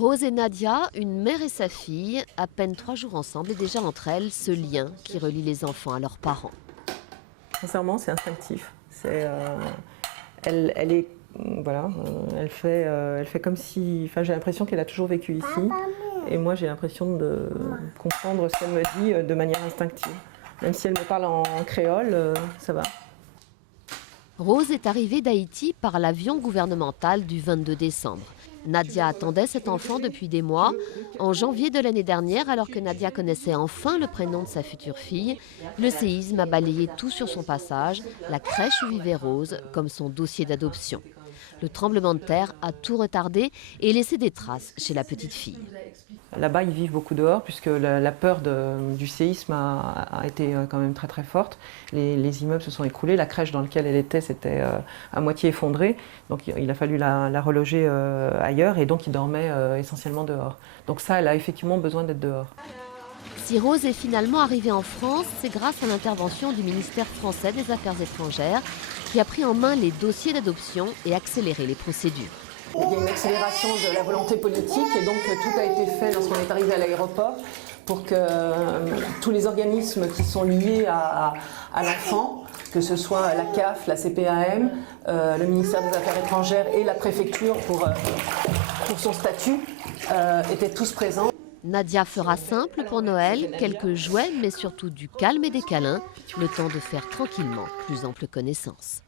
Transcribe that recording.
Rose et Nadia, une mère et sa fille, à peine 3 jours ensemble, et déjà entre elles ce lien qui relie les enfants à leurs parents. Sincèrement, c'est instinctif. Elle est, voilà, elle fait comme si, enfin, j'ai l'impression qu'elle a toujours vécu ici, et moi j'ai l'impression de comprendre ce qu'elle me dit de manière instinctive. Même si elle me parle en créole, ça va. Rose est arrivée d'Haïti par l'avion gouvernemental du 22 décembre. Nadia attendait cet enfant depuis des mois. En janvier de l'année dernière, alors que Nadia connaissait enfin le prénom de sa future fille, le séisme a balayé tout sur son passage, la crèche où vivait Rose, comme son dossier d'adoption. Le tremblement de terre a tout retardé et laissé des traces chez la petite fille. Là-bas, ils vivent beaucoup dehors puisque la peur du séisme a été quand même très très forte. Les immeubles se sont écroulés, la crèche dans laquelle elle était s'était à moitié effondrée. Donc il a fallu la reloger ailleurs et donc ils dormaient essentiellement dehors. Donc ça, elle a effectivement besoin d'être dehors. Si Rose est finalement arrivée en France, c'est grâce à l'intervention du ministère français des Affaires étrangères qui a pris en main les dossiers d'adoption et accéléré les procédures. Il y a une accélération de la volonté politique et donc tout a été fait lorsqu'on est arrivé à l'aéroport pour que tous les organismes qui sont liés à l'enfant, que ce soit la CAF, la CPAM, le ministère des Affaires étrangères et la préfecture pour son statut, étaient tous présents. Nadia fera simple pour Noël, quelques jouets mais surtout du calme et des câlins, le temps de faire tranquillement plus ample connaissance.